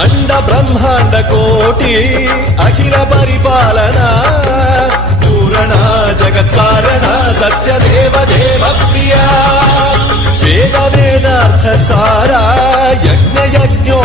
అండ బ్రహ్మాండ కోటి అఖిల పరిపాలన పూరణ జగత్కారణ సత్యదేవ దేవ ప్రియ వేద వేదార్థ సారా యజ్ఞ యజ్ఞో